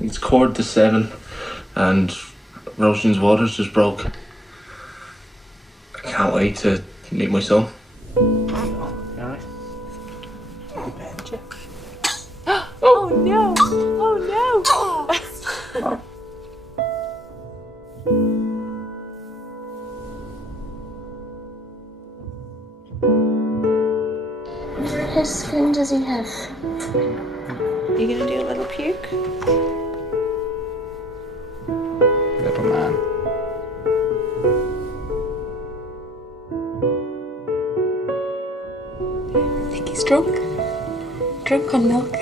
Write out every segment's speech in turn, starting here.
It's 7:15 and Roshan's water's just broke. I can't wait to meet my son. Alright. Oh no! Oh no! What his skin does he have? You gonna do a little puke? Little man. I think he's drunk. Drunk on milk.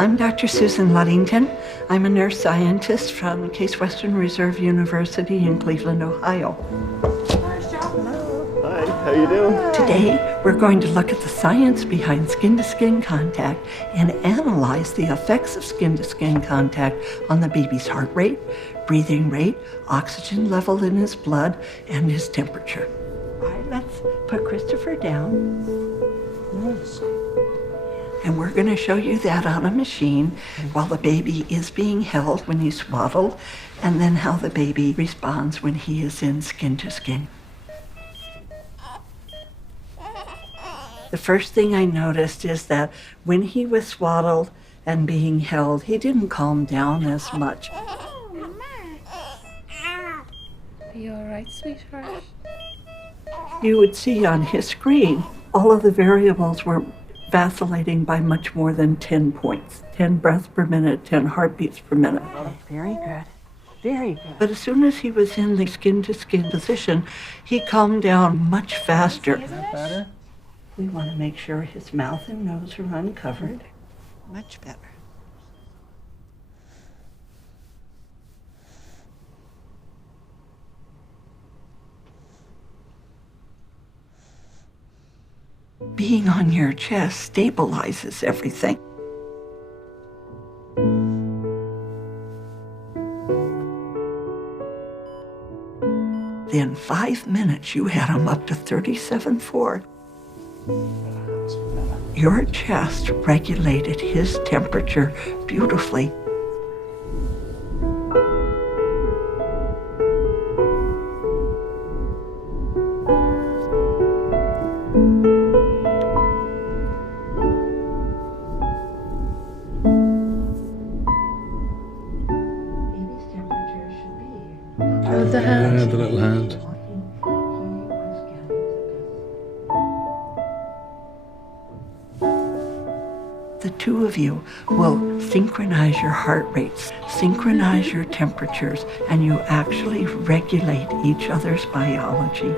I'm Dr. Susan Luddington. I'm a nurse scientist from Case Western Reserve University in Cleveland, Ohio. Hi, how you doing? Today, we're going to look at the science behind skin-to-skin contact and analyze the effects of skin-to-skin contact on the baby's heart rate, breathing rate, oxygen level in his blood, and his temperature. All right, let's put Christopher down. Nice. And we're going to show you that on a machine while the baby is being held when he's swaddled, and then how the baby responds when he is in skin-to-skin. The first thing I noticed is that when he was swaddled and being held, he didn't calm down as much. Are you alright, sweetheart? You would see on his screen, all of the variables were vacillating by much more than 10 points. 10 breaths per minute, 10 heartbeats per minute. Very good. Very good. But as soon as he was in the skin-to-skin position, he calmed down much faster. Better? We want to make sure his mouth and nose are uncovered. Much better. Being on your chest stabilizes everything. In 5 minutes, you had him up to 37.4. Your chest regulated his temperature beautifully. Oh, the hand. Yeah, the little hand. The two of you will synchronize your heart rates, synchronize your temperatures, and you actually regulate each other's biology.